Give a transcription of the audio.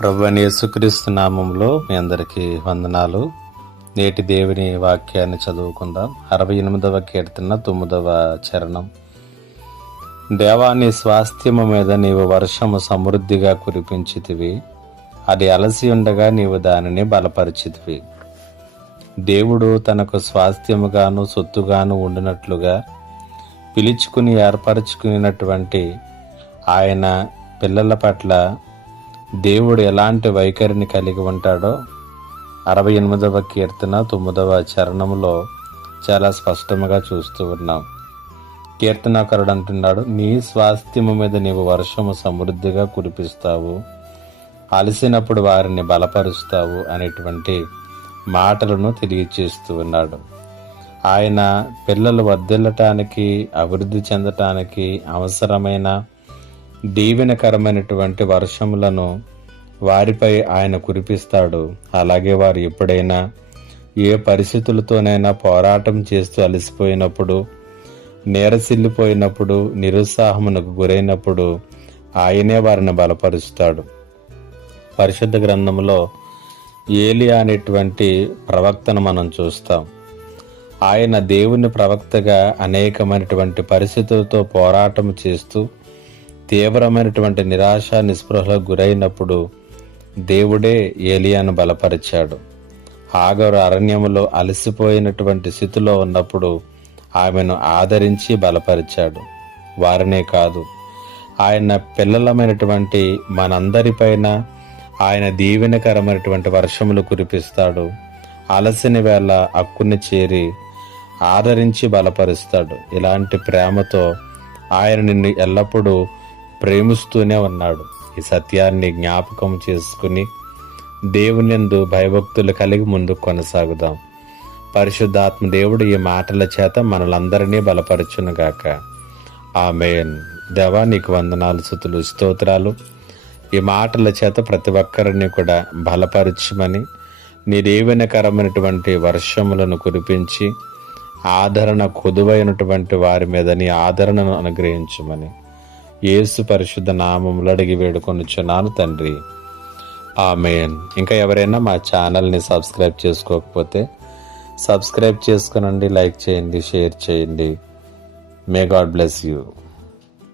ప్రభు అని యేసుక్రీస్తు నామంలో మీ అందరికీ వందనాలు. నేటి దేవుని వాక్యాన్ని చదువుకుందాం. అరవై ఎనిమిదవ కీర్తన తొమ్మిదవ చరణం. దేవాని స్వాస్థ్యము మీద నీవు వర్షము సమృద్ధిగా కురిపించితివి. అది అలసి ఉండగా నీవు దానిని బలపరిచితివి. దేవుడు తనకు స్వాస్థ్యముగాను సొత్తుగాను ఉండినట్లుగా పిలుచుకుని ఏర్పరచుకున్నటువంటి ఆయన పిల్లల పట్ల దేవుడు ఎలాంటి వైఖరిని కలిగి ఉంటాడో అరవై ఎనిమిదవ కీర్తన తొమ్మిదవ చరణంలో చాలా స్పష్టంగా చూస్తూ ఉన్నాం. కీర్తనాకరుడు అంటున్నాడు నీ స్వాస్థ్యము మీద నీవు వర్షము సమృద్ధిగా కురిపిస్తావు అలసినప్పుడు వారిని బలపరుస్తావు అనేటువంటి మాటలను తెలియచేస్తూ ఉన్నాడు. ఆయన పిల్లలు వర్ధిల్లటానికి అభివృద్ధి చెందటానికి అవసరమైన దీవెనకరమైనటువంటి వర్షములను వారిపై ఆయన కురిపిస్తాడు. అలాగే వారు ఎప్పుడైనా ఏ పరిస్థితులతోనైనా పోరాటం చేస్తూ అలసిపోయినప్పుడు నీరసిల్లిపోయినప్పుడు నిరుత్సాహమునకు గురైనప్పుడు ఆయనే వారిని బలపరుస్తాడు. పరిశుద్ధ గ్రంథంలో ఏలియా అనేటువంటి ప్రవక్తను మనం చూస్తాం. ఆయన దేవుని ప్రవక్తగా అనేకమైనటువంటి పరిస్థితులతో పోరాటం చేస్తూ తీవ్రమైనటువంటి నిరాశ నిస్పృహలకు గురైనప్పుడు దేవుడే ఏలియాను బలపరిచాడు. ఆగరు అరణ్యములో అలసిపోయినటువంటి స్థితిలో ఉన్నప్పుడు ఆమెను ఆదరించి బలపరిచాడు. వారినే కాదు ఆయన పిల్లలమైనటువంటి మనందరిపైన ఆయన దీవెనకరమైనటువంటి వర్షములు కురిపిస్తాడు. అలసిన వేళ అక్కుని చేరి ఆదరించి బలపరుస్తాడు. ఇలాంటి ప్రేమతో ఆయన నిన్ను ఎల్లప్పుడూ ప్రేమిస్తూనే ఉన్నాడు. ఈ సత్యాన్ని జ్ఞాపకం చేసుకుని దేవునిందు భయభక్తులు కలిగి ముందుకు కొనసాగుదాం. పరిశుద్ధాత్మ దేవుడు ఈ మాటల చేత మనలందరినీ బలపరచునుగాక. ఆమెన్. దేవా నీకు వందనాలు సుతులు స్తోత్రాలు. ఈ మాటల చేత ప్రతి ఒక్కరిని కూడా బలపరచమని నీరేవనకరమైనటువంటి వర్షములను కురిపించి ఆదరణ కొదువైనటువంటి వారి మీద నీ ఆదరణను అనుగ్రహించమని. యేసు పరిశుద్ధ నామములు అడిగి వేడుకొనుచున్నాను తండ్రి. ఆమెన్. ఇంకా ఎవరైనా మా ఛానల్ని సబ్స్క్రైబ్ చేసుకోకపోతే సబ్స్క్రైబ్ చేసుకునండి లైక్ చేయండి షేర్ చేయండి. May God bless you.